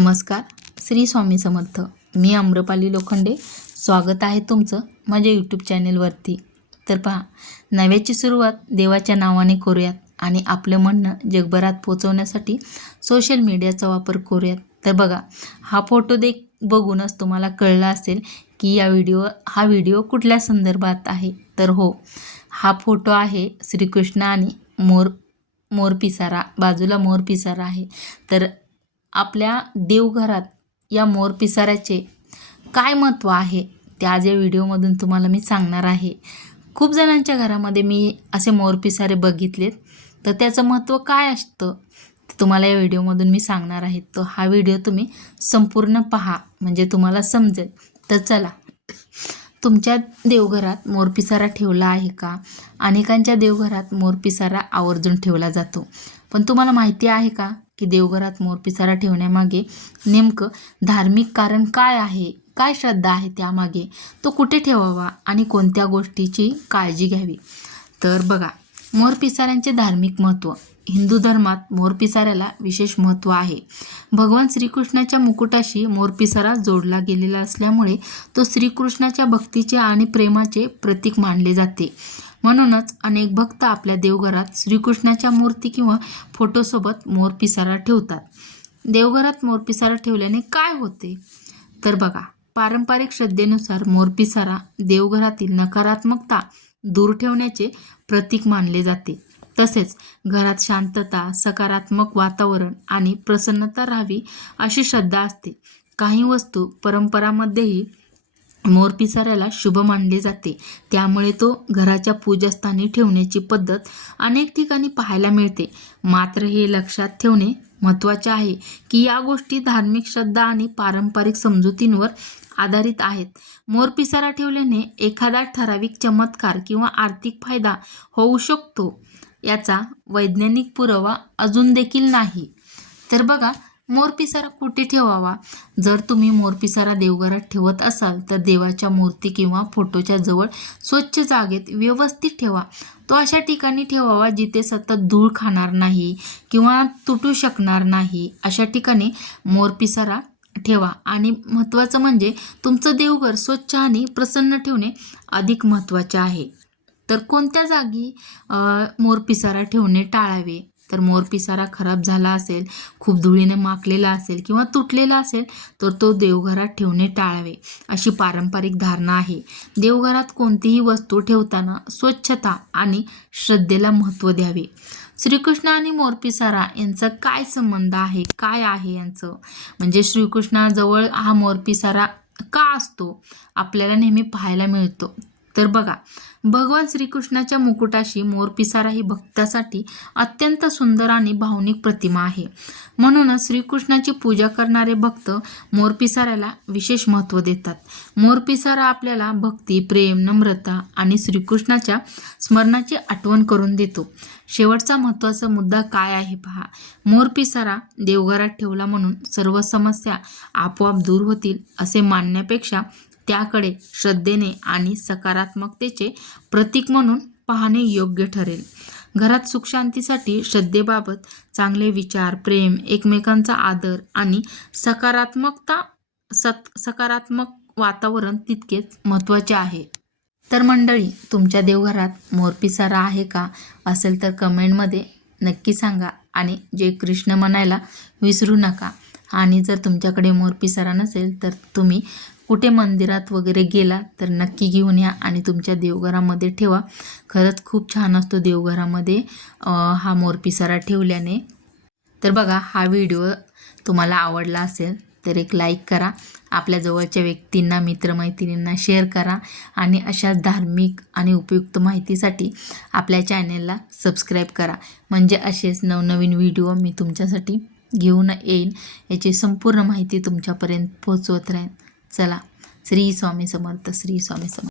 नमस्कार. श्री स्वामी समर्थ. मी अम्रपाली लोखंडे. स्वागत आहे तुमचं माझ्या यूट्यूब चॅनेलवरती. तर पहा, नव्याची सुरुवात देवाच्या नावाने करूयात आणि आपलं म्हणणं जगभरात पोचवण्यासाठी सोशल मीडियाचा वापर करूयात. तर बघा, हा फोटो बघूनच तुम्हाला कळलं असेल की हा व्हिडिओ कुठल्या संदर्भात आहे. तर हो, हा फोटो आहे श्रीकृष्ण आणि मोर पिसारा. बाजूला मोर पिसारा आहे. तर आपल्या देवघरात या मोर पिसाऱ्याचे काय महत्त्व आहे ते आज या व्हिडिओमधून तुम्हाला मी सांगणार आहे. खूप जणांच्या घरामध्ये मी असे मोर पिसारे बघितलेत. तर त्याचं महत्त्व काय असतं ते तुम्हाला या व्हिडिओमधून मी सांगणार आहे. तर हा व्हिडिओ तुम्ही संपूर्ण पहा म्हणजे तुम्हाला समजेल. तर चला, तुमच्या देवघरात मोरपिसारा ठेवला आहे का? अनेकांच्या देवघरात मोरपिसारा आवर्जून ठेवला जातो. पण तुम्हाला माहिती आहे का की देवघरात मोरपिसारा ठेवण्यामागे नेमकं धार्मिक कारण काय आहे? काय श्रद्धा आहे त्यामागे? तो कुठे ठेवावा आणि कोणत्या गोष्टीची काळजी घ्यावी? तर बघा, मोरपिसाऱ्यांचे धार्मिक महत्त्व. हिंदू धर्मात मोरपिसाऱ्याला विशेष महत्त्व आहे. भगवान श्रीकृष्णाच्या मुकुटाशी मोरपिसारा जोडला गेलेला असल्यामुळे तो श्रीकृष्णाच्या भक्तीचे आणि प्रेमाचे प्रतीक मानले जाते. म्हणूनच अनेक भक्त आपल्या देवघरात श्रीकृष्णाच्या मूर्ती किंवा फोटोसोबत मोरपिसारा ठेवतात. देवघरात मोरपिसारा ठेवल्याने काय होते? तर बघा, पारंपरिक श्रद्धेनुसार मोरपिसारा देवघरातील नकारात्मकता दूर ठेवण्याचे प्रतीक मानले जाते. तसेच घरात शांतता, सकारात्मक वातावरण आणि प्रसन्नता राहावी अशी श्रद्धा असते. काही वस्तू परंपरांमध्येही मोरपिसाऱ्याला शुभ मानले जाते. त्यामुळे तो घराच्या पूजास्थानी ठेवण्याची पद्धत अनेक ठिकाणी पाहायला मिळते. मात्र हे लक्षात ठेवणे महत्त्वाचे आहे की या गोष्टी धार्मिक श्रद्धा आणि पारंपरिक समजुतींवर आधारित आहेत. मोरपिसारा ठेवल्याने एखादा ठराविक चमत्कार किंवा आर्थिक फायदा होऊ शकतो याचा वैज्ञानिक पुरावा अजून देखील नाही. तर बघा, मोरपिसारा कुठे ठेवावा? जर तुम्ही मोरपिसारा देवघरात ठेवत असाल तर देवाच्या मूर्ती किंवा फोटोच्या जवळ स्वच्छ जागेत व्यवस्थित ठेवा. तो अशा ठिकाणी ठेवावा जिथे सतत धूळ खाणार नाही किंवा तुटू शकणार नाही. अशा ठिकाणी मोरपिसारा ठेवा. आणि महत्त्वाचं म्हणजे तुमचं देवघर स्वच्छ आणि प्रसन्न ठेवणे अधिक महत्त्वाचे आहे. तर कोणत्या जागी मोरपिसारा ठेवणे टाळावे? तर मोरपिसारा खराब झाला असेल, खूप धुळीने माखलेला असेल किंवा तुटलेला असेल तर तो देवघरात ठेवणे टाळावे अशी पारंपरिक धारणा आहे. देवघरात कोणतीही वस्तू ठेवताना स्वच्छता आणि श्रद्धेला महत्त्व द्यावे. श्रीकृष्ण आणि मोरपिसारा यांचा काय संबंध आहे? काय आहे यांचं? म्हणजे श्रीकृष्णाजवळ हा मोरपिसारा का असतो आपल्याला नेहमी पाहायला मिळतो. तर बघा, भगवान श्रीकृष्णाच्या मुकुटाशी मोरपिसारा ही भक्तासाठी अत्यंत सुंदर आणि भावनिक प्रतिमा आहे. म्हणूनच श्रीकृष्णाची पूजा करणारे भक्त मोरपिसाऱ्याला विशेष महत्त्व देतात. मोरपिसारा आपल्याला भक्ती, प्रेम, नम्रता आणि श्रीकृष्णाच्या स्मरणाची आठवण करून देतो. शेवटचा महत्त्वाचा मुद्दा काय आहे पहा. मोरपिसारा देवघरात ठेवला म्हणून सर्व समस्या आपोआप दूर होतील असे मानण्यापेक्षा त्याकडे श्रद्धेने आणि सकारात्मकतेचे प्रतीक म्हणून पाहणे योग्य ठरेल. घरात सुखशांतीसाठी श्रद्धेबाबत चांगले विचार, प्रेम, एकमेकांचा आदर आणि सकारात्मक वातावरण तितकेच महत्त्वाचे आहे. तर मंडळी, तुमच्या देवघरात मोरपिसारा आहे का? असेल तर कमेंटमध्ये नक्की सांगा आणि जय कृष्ण म्हणायला विसरू नका. आणि जर तुमच्याकडे मोरपिसारा नसेल तर तुम्ही कुठे मंदिरात वगैरे गेला तर नक्की घेऊन या आणि तुमच्या देवघरामध्ये ठेवा. खरंच खूप छान असतो देवघरामध्ये हा मोरपिसारा ठेवल्याने. तर बघा, हा व्हिडिओ तुम्हाला आवडला असेल तर एक लाईक करा. आपल्या जवळच्या व्यक्तींना, मित्रमैत्रिणींना शेअर करा. आणि अशाच धार्मिक आणि उपयुक्त माहितीसाठी आपल्या चॅनेलला सबस्क्राईब करा. म्हणजे असेच नवनवीन व्हिडिओ मी तुमच्यासाठी घेऊन येईन. याची संपूर्ण माहिती तुमच्यापर्यंत पोहोचवत राहीन. चला, श्री स्वामी समर्थ. श्री स्वामी समर्थ.